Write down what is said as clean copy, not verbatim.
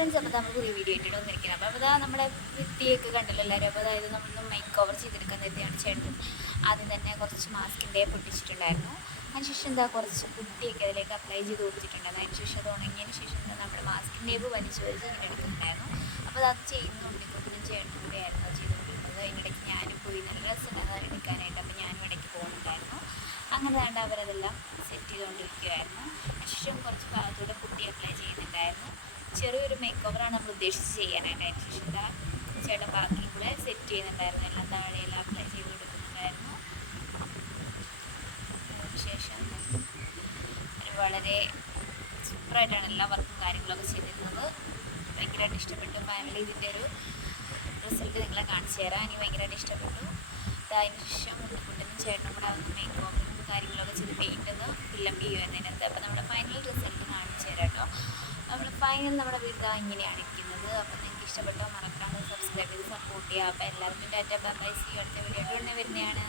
Friends, അപ്പോൾ നമ്മൾ പുതിയ വീഡിയോ ആയിട്ട് വന്നിരിക്കുന്നത്. അപ്പോൾ അതാ നമ്മുടെ ഭിത്തിയൊക്കെ കണ്ടല്ലോ എല്ലാവരും. അപ്പോൾ അതായത് നമ്മളൊന്ന് മേക്ക് ഓവർ ചെയ്തെടുക്കാൻ നേരത്തെയാണ് ചേട്ടൻ ആദ്യം തന്നെ കുറച്ച് മാസ്കിൻ്റെ പൊട്ടിച്ചിട്ടുണ്ടായിരുന്നു. അതിനുശേഷം എന്താ കുറച്ച് പുട്ടിയൊക്കെ അതിലേക്ക് അപ്ലൈ ചെയ്ത് കൊടുത്തിട്ടുണ്ടായിരുന്നു. അതിനുശേഷം അത് ഉണങ്ങിയതിന് ശേഷം എന്താ നമ്മുടെ മാസ്കിൻ്റെ വലിച്ച് ഇങ്ങനെ എടുക്കുന്നുണ്ടായിരുന്നു. അപ്പോൾ അത് ചെയ്യുന്നുണ്ട്, കുട്ടിനും ചേട്ടനും കൂടെ ആയിരുന്നു ചെയ്തുകൊണ്ടിരുന്നത്. അതിനിടയ്ക്ക് ഞാനും പോയി നല്ല രസമുണ്ടായിരുന്നു അത് എടുക്കാനായിട്ട്. അപ്പോൾ ഞാനും ഇടയ്ക്ക് പോകുന്നുണ്ടായിരുന്നു. അങ്ങനെ വേണ്ട അവരതെല്ലാം സെറ്റ് ചെയ്തുകൊണ്ടിരിക്കുകയായിരുന്നു. അതിനുശേഷം കുറച്ച് ഭാഗത്തൂടെ പുട്ടി അപ്ലൈ ചെയ്യുന്നുണ്ടായിരുന്നു. ചെറിയൊരു മേക്ക് ഓവറാണ് നമ്മൾ ഉദ്ദേശിച്ച് ചെയ്യാനായിട്ട്. അതിന് ശേഷം എന്താ ചേട്ടൻ ബാക്കി കൂടെ സെറ്റ് ചെയ്യുന്നുണ്ടായിരുന്നു, എല്ലാം താഴെയെല്ലാം അപ്ലൈ ചെയ്ത് കൊടുക്കുന്നുണ്ടായിരുന്നു. അതിനുശേഷം വളരെ സൂപ്പറായിട്ടാണ് എല്ലാ വർക്കും കാര്യങ്ങളൊക്കെ ചെയ്തിരുന്നത്. ഭയങ്കരമായിട്ട് ഇഷ്ടപ്പെട്ടു. ഫാമിലി ഇതിൻ്റെ ഒരു റിസൾട്ട് നിങ്ങളെ കാണിച്ചു തരാം. എനിക്ക് ഭയങ്കരമായിട്ട് ഇഷ്ടപ്പെട്ടു. അതിന് ശേഷം കുട്ടനും ചേട്ടനും കൂടെ ആവുന്ന മേക്ക് ഓവറും കാര്യങ്ങളൊക്കെ ചെയ്ത് പെയിൻ്റൊന്ന് ഫില്ലപ്പ് ചെയ്യുമായിരുന്നു അതിനകത്ത്. അപ്പോൾ നമ്മുടെ ഫൈനൽ റിസൾട്ട് കാണിച്ചു തരാം കേട്ടോ. നമ്മൾ ഫൈനൽ നമ്മുടെ വീട് ഇങ്ങനെയാണ് ഇരിക്കുന്നത്. അപ്പോൾ നിങ്ങൾക്ക് ഇഷ്ടപ്പെട്ടോ മറക്കാണ്ട് സബ്സ്ക്രൈബ് ചെയ്ത് സപ്പോർട്ട് ചെയ്യുക. അപ്പോൾ എല്ലാവർക്കും ടാറ്റ ബൈ ബൈ. സീ അടുത്ത വീഡിയോ വരുന്നതാണ്.